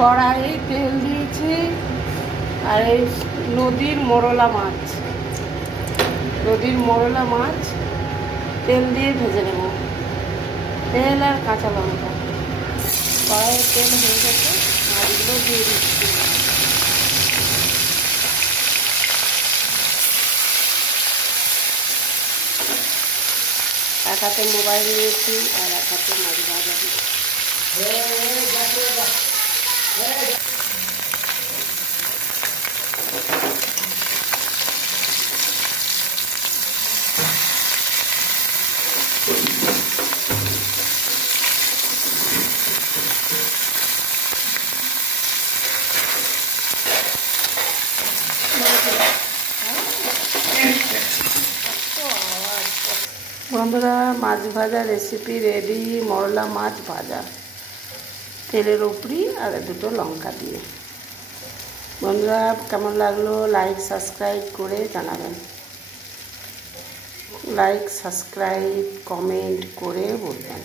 কড়াই তেল দিয়েছি আর এই নদীর মোরলা মাছ তেল দিয়ে ভেজে নেব। তেল আর কাঁচা লঙ্কা, কড়াইয়ে তেল হয়ে গেছে, মাছগুলো দিয়ে দিচ্ছি। এক হাতে মোবাইল নিয়েছি আর এক হাতে মাছ ভাজা দিচ্ছি। বন্ধুরা, মাছ ভাজা রেসিপি রেডি। মোরলা মাছ ভাজা তেলের উপরি আর দুটো লঙ্কা দিয়ে। বন্ধুরা, কেমন লাগলো লাইক সাবস্ক্রাইব করে জানাবেন। লাইক সাবস্ক্রাইব কমেন্ট করে বলবেন।